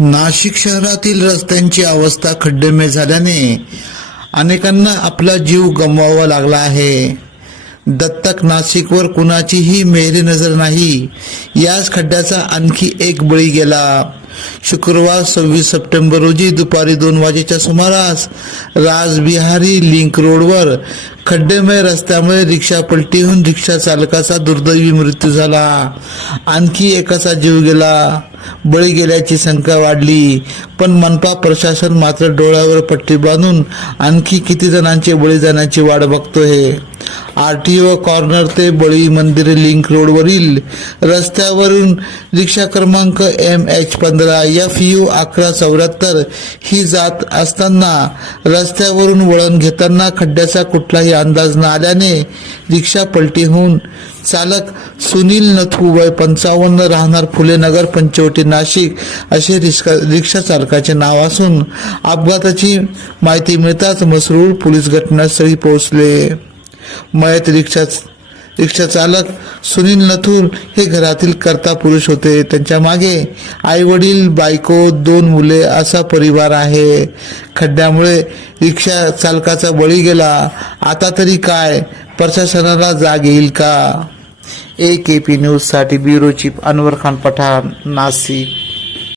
नाशिक शहरातील रस्त्यांची अवस्था खड्डेमय झाल्याने अनेकांना आपला जीव गमवावा लागला आहे. दत्तक नाशिकवर कुणाचीही मेहरी नजर नाही. याच खड्ड्याचा आणखी एक बळी गेला. शुक्रवार सव्वीस सप्टेंबर रोजी दुपारी दोन वाजेच्या सुमारास राजबिहारी लिंक रोडवर खड्डेमय रस्त्यामुळे रिक्षा पलटी होऊन रिक्षा चालकाचा दुर्दैवी मृत्यू झाला. आणखी एकाचा जीव गेला. बळी गेल्याची शंका वाढली. पण मनपा प्रशासन मात्र डोळ्यावर पट्टी बांधून आणखी किती जणांचे बळी जाण्याची वाट बघतोय. आर टी ओ कॉर्नर ते बळी मंदिर लिंक रोडवरील रस्त्यावरून रिक्षा क्रमांक एम एच पंधरा एफ यू अकरा चौऱ्याहत्तर ही जात असताना रस्त्यावरून वळण घेताना खड्ड्याचा कुठलाही अंदाज न आल्याने रिक्षा पलटी होऊन चालक सुनील नथू वय पंचावन्न राहणार फुलेनगर पंचवटी नाशिक असे रिक्षा रिक्षा चालकाचे नाव असून अपघाताची माहिती मिळताच मसरूळ पोलीस घटनास्थळी पोहोचले. मयत रिक्षा रिक्षा चालक सुनील नथूर हे घरातील कर्ता पुरुष होते. त्यांच्या मागे आई वडील बायको दोन मुले असा परिवार आहे. खड्ड्यामुळे रिक्षा चालकाचा बळी गेला. आता तरी काय? प्रशासनाला जाग येईल का? ए के पी न्यूजसाठी ब्युरो चीफ अनवर खान पठाण नाशिक.